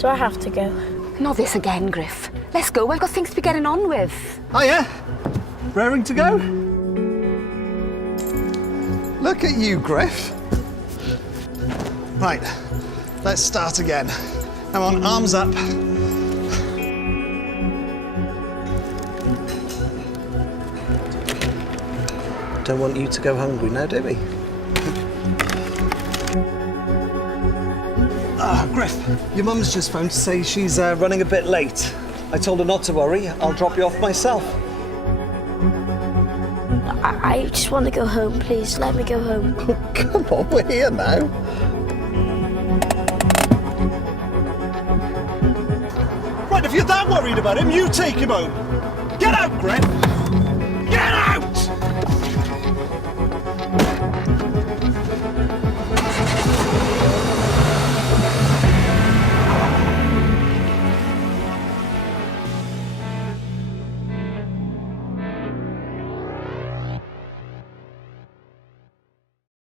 Do I have to go? Not this again, Griff. Let's go. I've got things to be getting on with. Oh, yeah? Raring to go? Look at you, Griff. Right, let's start again. Come on, arms up. Don't want you to go hungry now, do we? Griff, your mum's just phoned to say she's running a bit late. I told her not to worry. I'll drop you off myself. I just want to go home, please. Let me go home. Oh, come on, we're here now. Right, if you're that worried about him, you take him home. Get out, Griff!